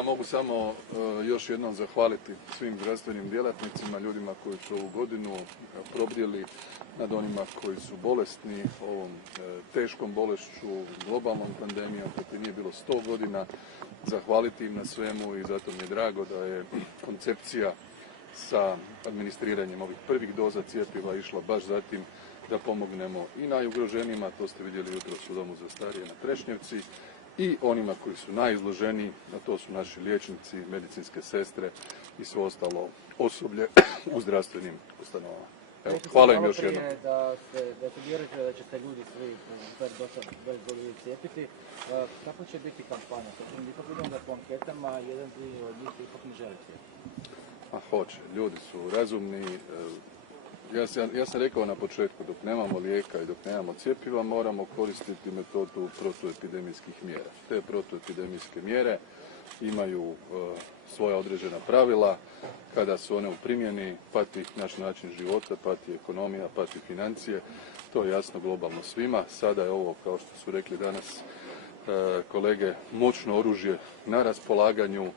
Ja mogu samo još jednom zahvaliti svim zdravstvenim djelatnicima, ljudima koji su ovu godinu probdjeli nad onima koji su bolesni ovom teškom bolešću, globalnom pandemijom, kakve nije bilo 100 godina, zahvaliti im na svemu i zato mi je drago da je koncepcija sa administriranjem ovih prvih doza cjepiva išla baš za tim da pomognemo i najugroženijima, to ste vidjeli jutros u Domu za starije na Trešnjevci, i onima koji su najizloženiji, a to su naši liječnici, medicinske sestre i svo ostalo osoblje u zdravstvenim ustanovama. Evo, hvala im još jednom. Da se vjerujete da će se ljudi svi bez ljudi cijepiti. Kako će biti kampanja? Ipak vidimo da po anketama jedan dio od njih ipak ne želi cijepiti. A hoće, ljudi su razumni. Ja sam rekao na početku, dok nemamo lijeka i dok nemamo cjepiva, moramo koristiti metodu protuepidemijskih mjera. Te protuepidemijske mjere imaju svoja određena pravila. Kada su one u primjeni, pati naš način života, pati ekonomija, pati financije. To je jasno globalno svima. Sada je ovo, kao što su rekli danas kolege, moćno oružje na raspolaganju.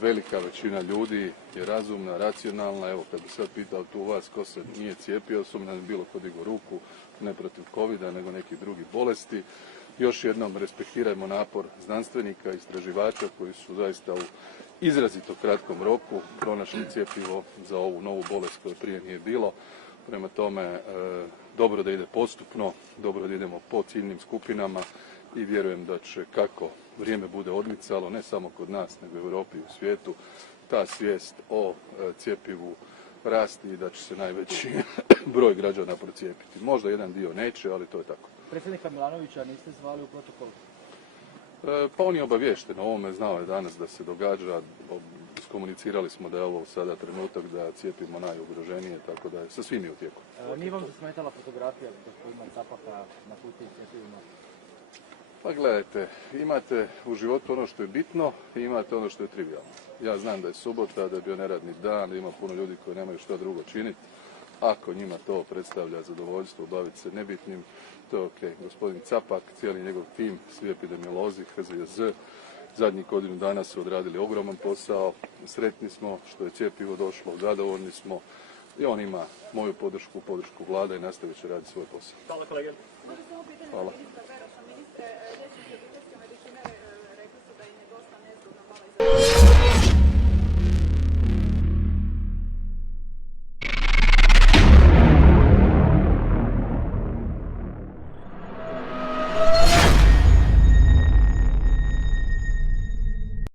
Velika većina ljudi je razumna, racionalna. Evo, kad bi sad pitao tu vas ko se nije cijepio, sumnjam bi bilo ko digao ruku, ne protiv covida, nego nekih drugih bolesti. Još jednom respektirajmo napor znanstvenika, istraživača koji su zaista u izrazito kratkom roku pronašli cjepivo za ovu novu bolest koje prije nije bilo. Prema tome, dobro da ide postupno, dobro da idemo po ciljnim skupinama i vjerujem da će, kako vrijeme bude odmicalo, ne samo kod nas, nego i u Europi i u svijetu, ta svijest o cjepivu rasti i da će se najveći broj građana procijepiti. Možda jedan dio neće, ali to je tako. Predsjednika Milanovića niste zvali u protokol? Pa on je obaviješten o ovome, znao je danas da se događa, iskomunicirali smo da je ovo sada trenutak da cijepimo najugroženije, tako da je sa svim u tijeku. Nije vam zasmetala fotografija gospodina Capaka na kutiji s cjepivima? Pa gledajte, imate u životu ono što je bitno i imate ono što je trivijalno. Ja znam da je subota, da je bio neradni dan, da ima puno ljudi koji nemaju što drugo činiti. Ako njima to predstavlja zadovoljstvo baviti se nebitnim, to je ok. Gospodin Capak, cijeli njegov tim, svi epidemiolozi, HZJZ, zadnjih godinu dana su odradili ogroman posao. Sretni smo što je cjepivo došlo, zadovoljni smo i on ima moju podršku, podršku vlade i nastavit će raditi svoj posao. Hvala kolege. Hvala.